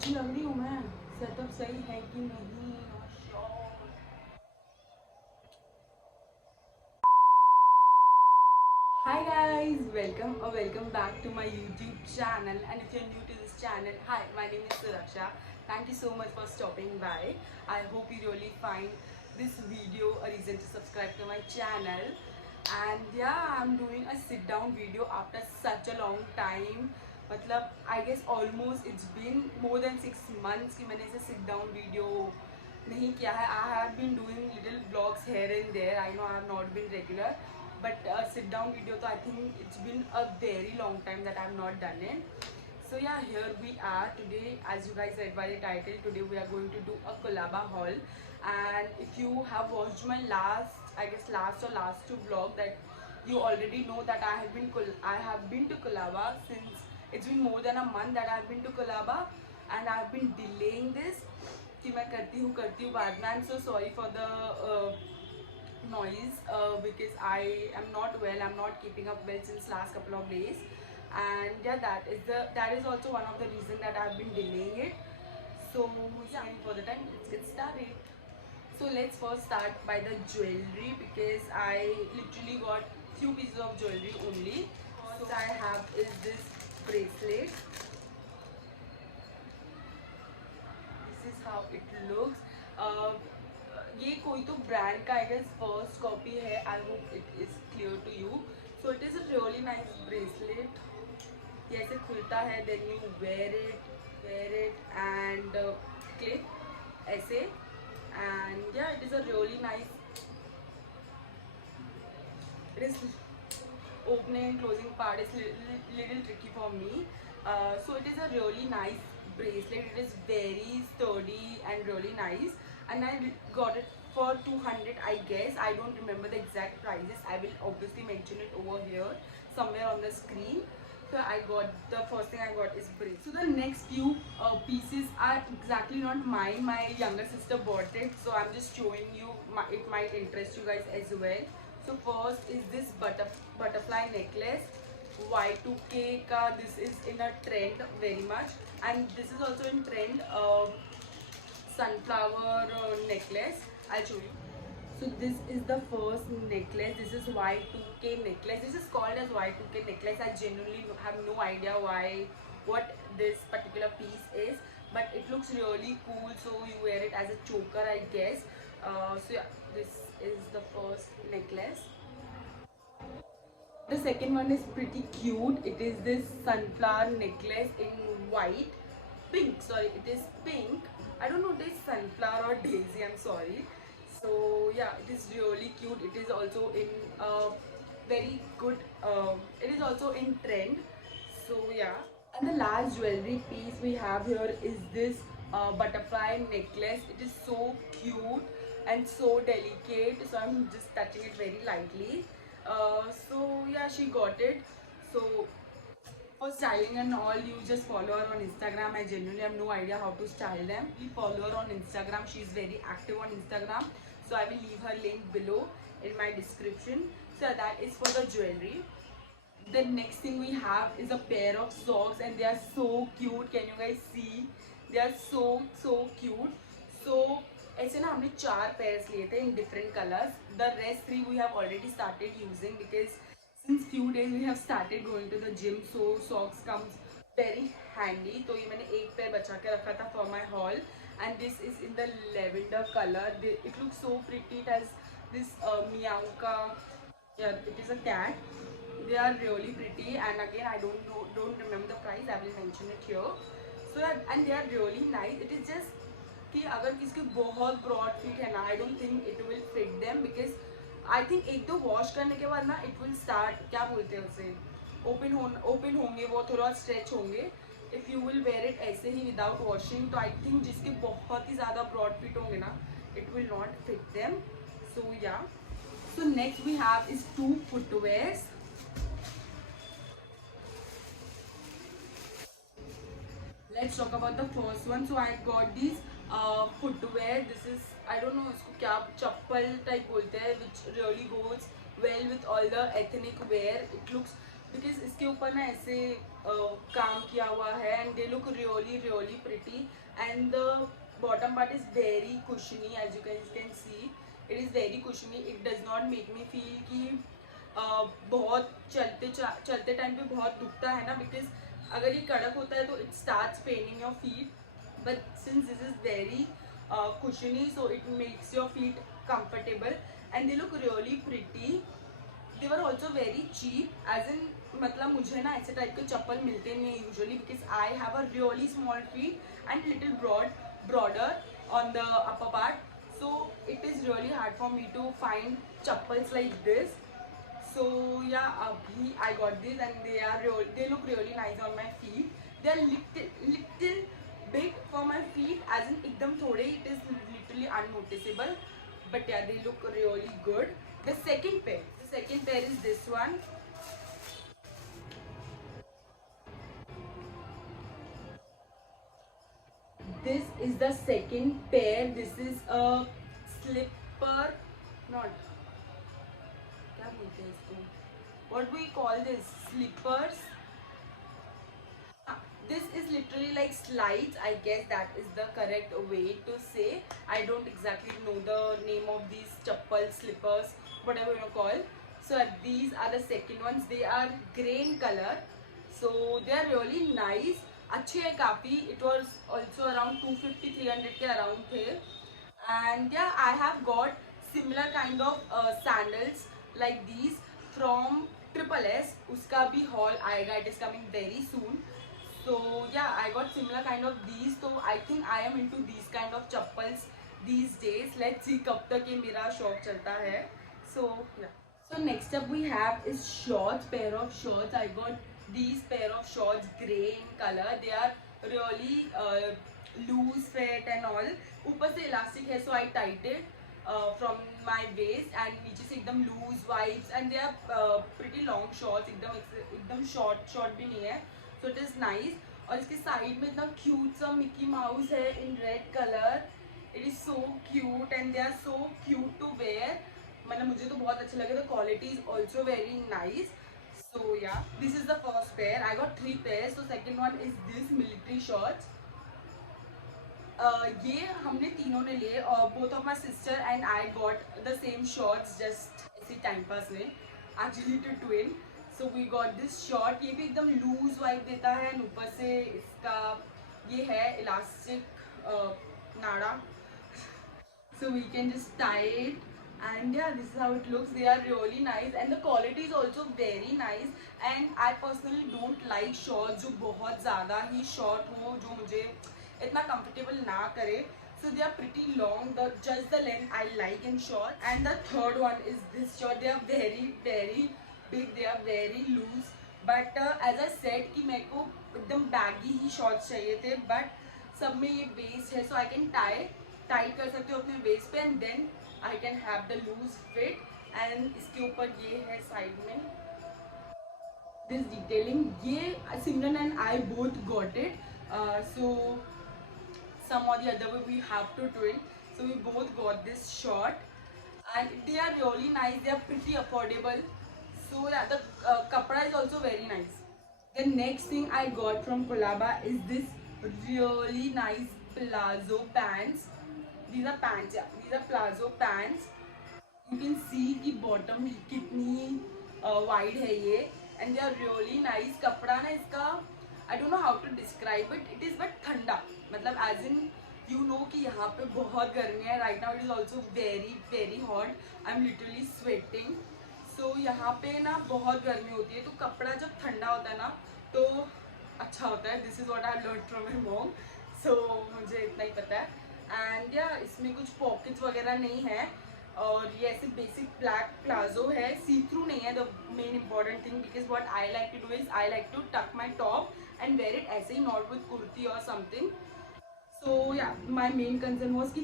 अच्छी लग रही हूँ मैं? सेटअप सही है कि नहीं? Hi guys, welcome or welcome back to my YouTube channel. And if you're new to this channel, hi, my name is Suraksha. Thank you so much for stopping by. I hope you really find this video a reason to subscribe to my channel. And yeah, I'm doing a sit down video after such a long time. मतलब I guess almost it's been more than 6 months कि मैंने ऐसे sit down video नहीं किया है. I have been doing little vlogs here and there. I know I have not been regular, but sit down video, so I think it's been a very long time that I have not done it. So yeah, here we are today. As you guys read by the title, today we are going to do a collaba haul. And if you have watched my last two vlog, that you already know that I have been to Colaba since it's been more than a month that I have been to Colaba, and I have been delaying this कि मैं करती हूँ बाद में. I'm so sorry for the noise because I am not well. I'm not keeping up well since last couple of days, and yeah, that is also one of the reason that I've been delaying it. So yeah, for the time, let's get started. So let's first start by the jewelry because I literally got few pieces of jewelry only. So I have is this bracelet. This is how it looks. ये कोई तो brand का I guess first copy है. I hope it is clear to you. So it is a really nice bracelet. ये ऐसे खुलता है, then you wear it and clip ऐसे. And yeah it is a really nice. It is opening and closing part is little tricky for me. So it is a really nice bracelet. It is very sturdy and really nice, and I got it for 200 I guess. I don't remember the exact prices. I will obviously mention it over here somewhere on the screen. So I got, the first thing I got is bracelet. So the next few pieces are exactly not mine. My younger sister bought it, so I'm just showing you. It might interest you guys as well. So first is this butterfly necklace. Y2K ka, this is in a trend very much, and this is also in trend. Sunflower necklace. I'll show you. So this is the first necklace. This is Y2K necklace. This is called as Y2K necklace. I genuinely have no idea what this particular piece is, but it looks really cool. So you wear it as a choker, I guess. So yeah, this is the first necklace. The second one is pretty cute. It is this sunflower necklace in white, pink. Sorry, it is pink. I don't know if it is sunflower or daisy. I'm sorry. So yeah, it is really cute. It is also in very good. It is also in trend. So yeah. And the last jewelry piece we have here is this butterfly necklace. It is so cute and so delicate. So I'm just touching it very lightly. So yeah, she got it. So for styling and all, you just follow her on Instagram. I genuinely have no idea how to style them. You follow her on Instagram. She's very active on Instagram. So I will leave her link below in my description. So that is for the jewelry. The next thing we have is a pair of socks, and they are so cute. Can you guys see? They are so cute. So ऐसे ना हमने 4 pairs लिए थे in different colors. The rest 3 we have already started using because since few days we have started going to the gym, so socks comes very handy. तो ये मैंने एक pair बचा के रखा था for my haul, and this is in the lavender color. It looks so pretty. It has this meow ka, yeah, it is a cat. They are really pretty, and again I don't remember the price. I will mention it here. So and they are really nice. It is just कि अगर किसके बहुत broad fit है ना, I don't think it will fit them because I think एक दो wash करने के बाद ना इट विल स्टार्ट, क्या बोलते हैं उसे, ओपन होंगे, वो थोड़ा स्ट्रेच होंगे. If you will where it ऐसे ही विदाउट वॉशिंग, तो आई थिंक जिसके बहुत ही ज़्यादा ब्रॉड फिट होंगे ना, it will not fit them. So yeah. So next we have is 2 footwears. Let's talk about the first one. So I got these footwear. This is, I don't know इसको क्या चप्पल type बोलते हैं, which really goes well with all the ethnic wear. It looks, because इसके ऊपर ना ऐसे काम किया हुआ है and they look really pretty and the bottom part is very cushiony as you guys can see. It is very cushiony. It does not make me feel कि बहुत चलते टाइम पे बहुत दुखता है ना, बिकॉज अगर ये कड़क होता है तो it starts paining your feet, but since this is very cushiony so it makes your feet comfortable and they look really pretty. They were also very cheap as in मतलब मुझे ना ऐसे टाइप के चप्पल मिलते नहीं है usually, because I have a really small feet and little broader on the upper part, so it is really hard for me to find chappals like this. So yeah, abhi I got this and they look really nice on my feet. They are little big for my feet as in ekdam thode, it is literally unnoticeable, but yeah, they look really good. The second pair is this one. This is the second pair. This is a slipper, not क्या बोलते हैं इसको, what do we call this, slippers. This is literally like slides, I guess that is the correct way to say. I don't exactly know the name of these chappal, slippers, whatever you call. So these are the second ones. They are grey in color, so they are really nice. अच्छे है काफ़ी. It was also around 250-300 के around थे. And yeah, I have got similar kind of sandals like these from Triple S. उसका भी haul आएगा. It is coming very soon. So yeah, I got similar kind of these. So I think I am into these kind of chappals these days. Let's see कब तक ये मेरा शौक चलता है. So yeah. So next up we have is shorts, pair of shorts. I got these pair of shorts grey in color. They are really loose fit and all. ऊपर से elastic है, so I tightened from my waist and नीचे से एकदम loose vibes and they are pretty long shorts. एकदम short भी नहीं है. So it is nice. और इसके साइड में इतना क्यूट सा मिकी माउस है in red colour. It is so cute and they are so cute to wear. मतलब मुझे तो बहुत अच्छा लगे. The quality is also very nice. So yeah, this is the first pair. I got 3 pair. So second one is this military shorts. ये हमने तीनों ने लिए और both of my sister and I got the same shorts just इसी time pass में, actually to twin. So we got this short. ये भी एकदम लूज वाइब देता है. ऊपर से इसका ये है इलास्टिक नाड़ा, so we can just tie it and yeah, this is how it looks. They are really nice and the quality is also very nice. And I personally don't like shorts जो बहुत ज़्यादा ही short हो, जो मुझे इतना comfortable ना करे. So they are pretty long, just the length I like in short. And the third one is this short. They are very big, they are very loose. But as I said कि मेरे को एकदम baggy ही shorts चाहिए थे. But सब में ये waist है, so I can टाइट कर सकते हो अपने वेस्ट पे and then I can have the loose fit. And इसके ऊपर ये है साइड में दिस डिटेलिंग. ये Simran and I both got it. So some or the other way we have to do it. So we both got this short and they are really nice. They are pretty affordable. So yeah, the kapda is also very nice. The next thing I got from Colaba is this really nice palazzo pants. These are pants, yeah. These are palazzo pants. You can see कि bottom कितनी wide है ये and they are really nice. कपड़ा ना इसका I don't know how to describe it. It is but ठंडा, मतलब as in you know कि यहाँ पे बहुत गर्मी है. Right now it is also very hot. I'm literally sweating. So यहाँ पे ना बहुत गर्मी होती है, तो कपड़ा जब ठंडा होता है ना तो अच्छा होता है. This is what I learned from my mom. So मुझे इतना ही पता है. एंड या इसमें कुछ पॉकेट्स वगैरह नहीं है और ये ऐसे बेसिक ब्लैक प्लाजो है. सी थ्रू नहीं है. The main important thing, because what I like to do is I like to tuck my top and wear it ऐसे ही, नॉट विद कुर्ती और समथिंग. सो या, माई मेन कंसर्न वॉज कि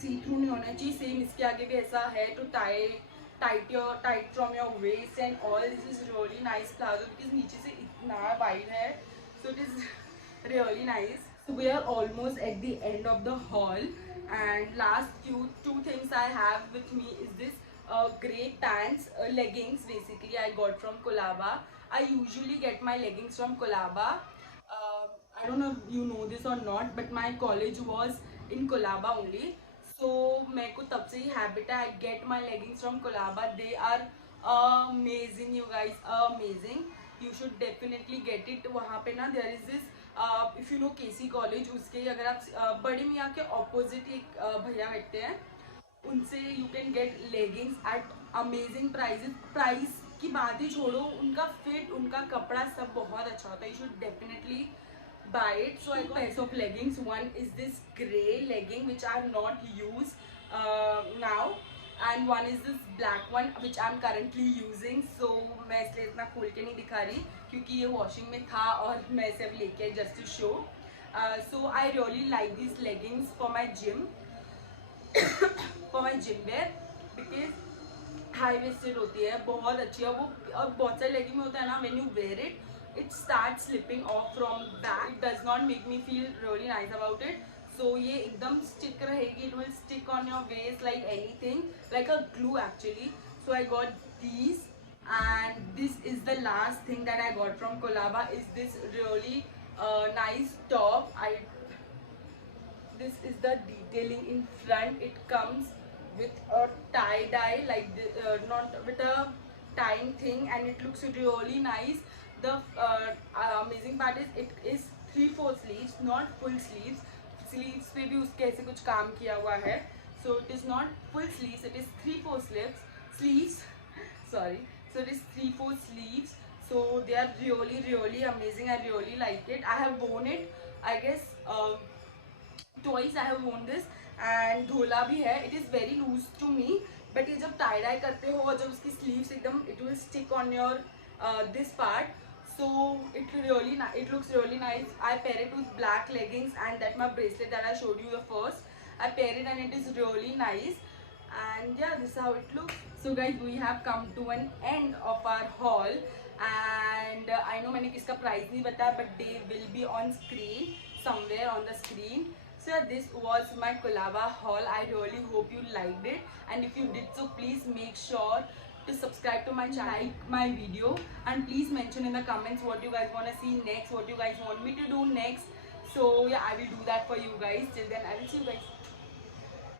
सी through नहीं होना चाहिए. सेम इसके आगे भी ऐसा है too tight from your waist and all. This is really nice palazzo because नीचे से इतना वाइड है. So it is really nice. So we are almost at the end of the haul and last two things I have with me is this grey pants, leggings basically I got from Colaba. I usually get my leggings from Colaba. I don't know if you know this or not, but my college was in Colaba only. So मेरे को तब से ही habit है. I get my leggings from Colaba. They are amazing, you guys, amazing. You should definitely get it. वहाँ पे ना there is this if you know KC college, उसके अगर आप बड़ी मियाँ के opposite एक भैया बैठते हैं, उनसे you can get leggings at amazing prices. Price की बात ही छोड़ो, उनका फिट, उनका कपड़ा सब बहुत अच्छा होता है. You should definitely buy it. So I got pairs of leggings. One is this gray legging which I have not used now, and one is this black one which I am currently using. So मैं इसलिए इतना खोल के नहीं दिखा रही क्योंकि ये वॉशिंग में था और मैं इसे अब लेके just to show. So I really like these leggings for my gym. For my gym wear because high waisted होती है, बहुत अच्छी है वो. और बहुत सारे लेगिंग में होता है ना, when you wear it start slipping off from back. It does not make me feel really nice about it. So ये एकदम स्टिक रहेगी. It will stick on your waist like anything, like a glue actually. So I got these, and this is the last thing that I got from Colaba, is this really nice top. This is the detailing in front. It comes with a tie dye, like not with a tying thing, and it looks really nice. The amazing part is it is 3/4 sleeves, not full sleeves. Sleeves पे भी उसके ऐसे कुछ काम किया हुआ है. So it is not full sleeves, it is 3/4 sleeves. Sorry. So it is 3/4 sleeves. So they are really amazing. I really like it. I have worn it, I guess twice I have worn this, and धोला भी है. It is very loose to me, but ये जब tie dye करते हो और जब उसकी sleeves एकदम it will stick on your this part. So it looks really nice. I pair it with black leggings and that my bracelet that I showed you the first. I pair it and it is really nice. And yeah, this is how it looks. So guys, we have come to an end of our haul, and I know मैंने किसका price नहीं बताया, but they will be on screen, somewhere on the screen. So yeah, this was my Colaba haul. I really hope you liked it, and if you did so, please make sure to subscribe to my channel, like my video, and please mention in the comments what you guys want to see next, what you guys want me to do next. So yeah, I will do that for you guys. Till then, I will see you guys.